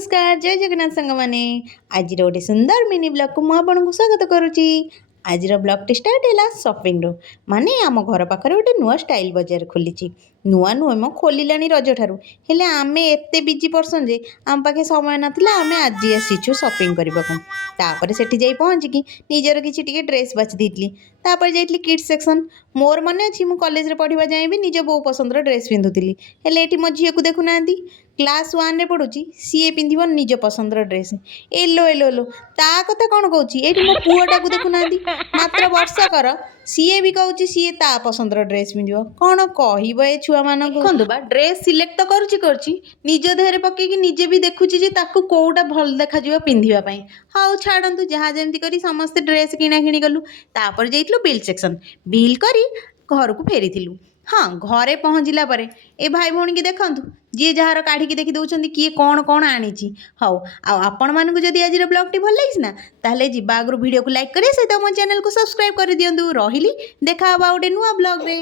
नमस्कार जय जगन्नाथ सांग मैंने आज गोटे सुंदर मिनी ब्लॉग को मुझे स्वागत करुच्ची। आज ब्लॉग टी स्टार्ट है शॉपिंग रू माने आम घर पाखे गोटे नुआ स्टाइल बजार खोली नुआ नुहे मो खोलिला रज ठारू हेले आमे एते बिजी पर्सन जे आम पाखे समय नाथिला आमे आज आसीचु शॉपिंग करने को तापर सेठी जाई पहुँचिकी निजर किसी टिके ड्रेस बाछि देइतली तापर जाइतली किड्स सेक्शन मोर मन अच्छी मु कॉलेज रे पढ़िबा जाए भी निज बो पसंद ड्रेस पिंधुली हेले एठी मो झील को देखु नांती क्लास 1 रे पढ़ुची सीए पिंधिबो निज पसंद ड्रेस एलो एलो एलो ता कथा कौन कहूँ ये मो पुआटा को देखु नांती मात्र वर्षकर सीए भी कहूँ सीए ता पसंद ड्रेस पिंधिबो कौन कहबो ए छुआ मान देखु बा ड्रेस सिलेक्ट तो करुची निज देहरे पकेकी निजे भी देखुची जे ताकू कोउटा भल देखा जिवो पिंधिबा पई हाउ छाड़ंतु जहाँ जमती करी समस्त ड्रेस किना किणी गलु तापर जाइतलु बिल सेक्शन बिल करी घर को फेरीथिलु। हाँ घरे पहुँचला परे ए भाई भौणी की देखंतु जी जार काढ़ी देखी दउछंती किए कौन कौन आनीची हाउ आपण मानकु जदि आज ब्लॉग टी भल लागिस ना ताहले जिबा आगरु वीडियो को लाइक करे सहित मो चैनल को सब्सक्राइब कर दियंतु रहिली देखा हबा गोटे नुआ ब्लॉग रे।